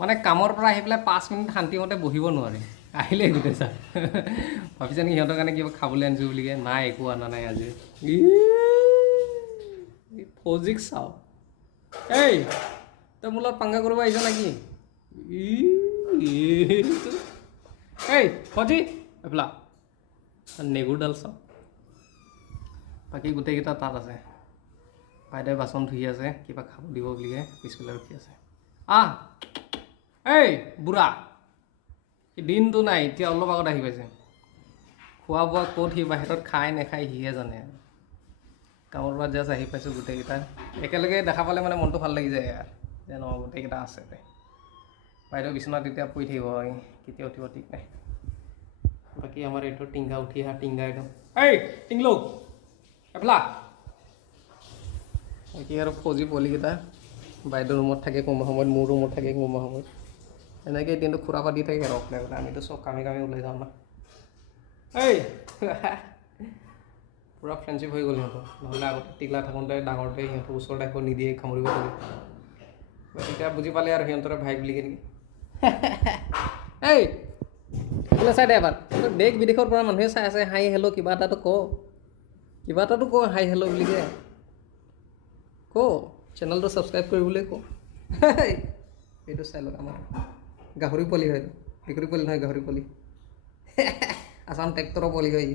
মানে কামৰ পৰা আহি পেলাই 5 মিনিট শান্তিমতে বহিব নোৱাৰে আহিলে গোটেই চা ভাবিছে নেকি সিহঁতৰ কাৰণে কিবা খাবলৈ আনিছোঁ বুলিকে নাই একো অনা নাই আজি ফৌজিক চাওঁ এই তই মোৰ লগত পাংগা কৰিব আহিছ নেকি এই ফৌজি এইফালা নেগুৰডাল চাওঁ বাকী গোটেইকেইটা তাত আছে বাইদেৱে বাচন ধুই আছে কিবা খাব দিব বুলিকে পিছফালে ৰখি আছে এই বুঢ়া সি দিনটো নাই এতিয়া অলপ আগত আহি পাইছে খোৱা বোৱা ক'ত সি বাহিৰত খাই নাখায় সিহে জানে কামৰ পৰা জাষ্ট আহি পাইছোঁ গোটেইকেইটা একেলগে দেখা পালে মানে মনটো ভাল লাগি যায় যে ন গোটেইকেইটা আছে বাইদেউ বিচনাত এতিয়া পৰি থাকিব কেতিয়া উঠিব ঠিক নাই বাকী আমাৰ এইটো টিংগা উঠি অহা টিংগা একদম এই টিংলো এফালা বাকী আৰু ফৌজি পোৱালিকেইটা বাইদেউৰ ৰুমত থাকে কোনোবা সময়ত মোৰ ৰুমত থাকে কোনোবা সময়ত এনেকৈ দিনটো খুৰা পাতি থাকে আৰু অকলে অকলে আমিতো চব কামে কামে ওলাই যাওঁ না এই পূৰা ফ্ৰেণ্ডশ্বিপ হৈ গ'ল সিহঁতৰ নহ'লে আগতে টিকলা থাকোঁতে ডাঙৰতে সিহঁতৰ ওচৰত আকৌ নিদিয়ে কামুৰিব লাগে তেতিয়া বুজি পালে আৰু সিহঁতৰে ভাই বুলি নেকি এই বোলে চাই দে এবাৰ দেশ বিদেশৰ পৰা মানুহে চাই আছে হাই হেল্ল' কিবা এটাতো ক হাই হেল্ল' বুলিকে চেনেলটো ছাবস্ক্ৰাইব কৰিবলৈ এইটো চাই লওক আমাৰ গাহৰি পোৱালি হয় মেকুৰী পোৱালি নহয় গাহৰি পোৱালি আছাম ট্ৰেক্টৰৰ পোৱালি হয়